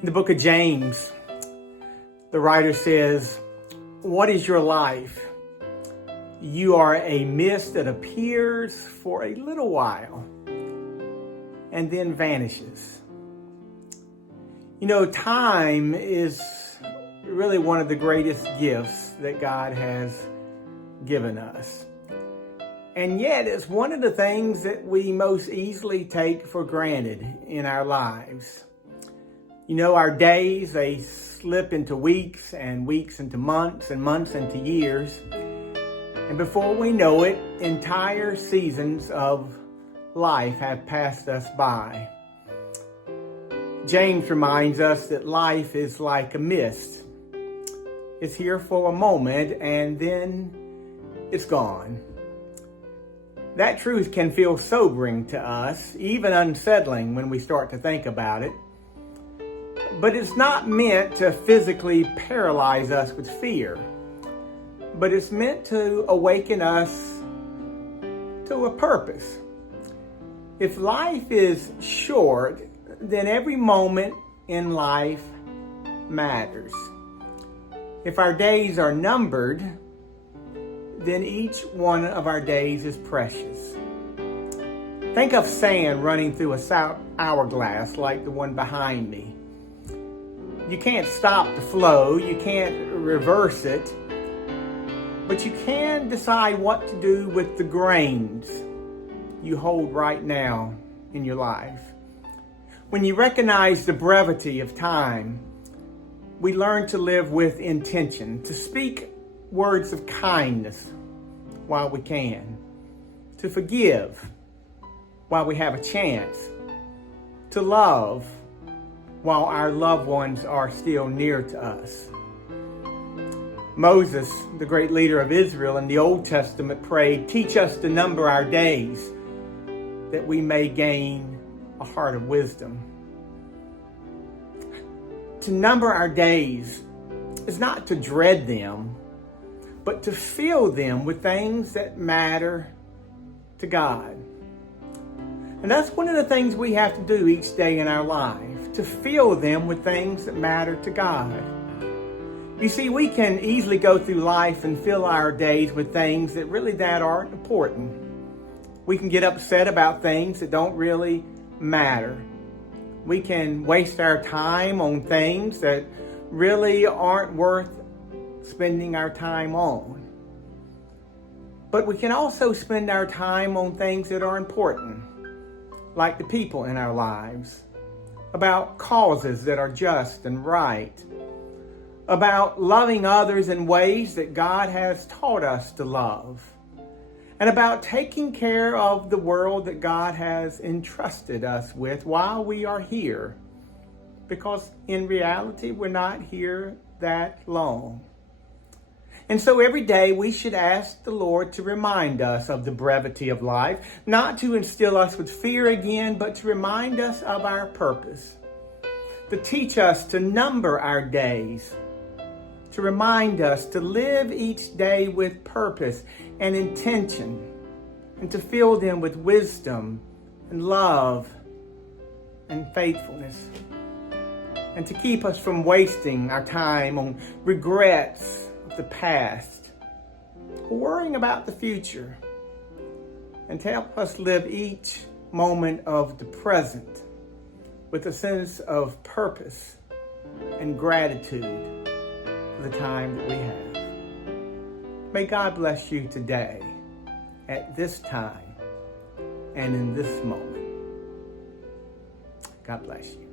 In the book of James, the writer says, "What is your life? You are a mist that appears for a little while and then vanishes." You know, time is really one of the greatest gifts that God has given us. And yet it's one of the things that we most easily take for granted in our lives. You know, our days, they slip into weeks and weeks into months and months into years. And before we know it, entire seasons of life have passed us by. James reminds us that life is like a mist. It's here for a moment and then it's gone. That truth can feel sobering to us, even unsettling when we start to think about it. But it's not meant to physically paralyze us with fear, but it's meant to awaken us to a purpose. If life is short, then every moment in life matters. If our days are numbered, then each one of our days is precious. Think of sand running through a hourglass like the one behind me. You can't stop the flow, you can't reverse it, but you can decide what to do with the grains you hold right now in your life. When you recognize the brevity of time, we learn to live with intention, to speak words of kindness while we can, to forgive while we have a chance, to love while our loved ones are still near to us. Moses, the great leader of Israel in the Old Testament, prayed, "Teach us to number our days, that we may gain a heart of wisdom." To number our days is not to dread them, but to fill them with things that matter to God. And that's one of the things we have to do each day in our life, to fill them with things that matter to God. You see, we can easily go through life and fill our days with things that aren't important. We can get upset about things that don't really matter. We can waste our time on things that really aren't worth spending our time on. But we can also spend our time on things that are important, like the people in our lives, about causes that are just and right, about loving others in ways that God has taught us to love, and about taking care of the world that God has entrusted us with while we are here, because in reality, we're not here that long. And so every day we should ask the Lord to remind us of the brevity of life, not to instill us with fear again, but to remind us of our purpose, to teach us to number our days, to remind us to live each day with purpose and intention, and to fill them with wisdom and love and faithfulness, and to keep us from wasting our time on regrets of the past, worrying about the future, and to help us live each moment of the present with a sense of purpose and gratitude for the time that we have. May God bless you today, at this time, and in this moment. God bless you.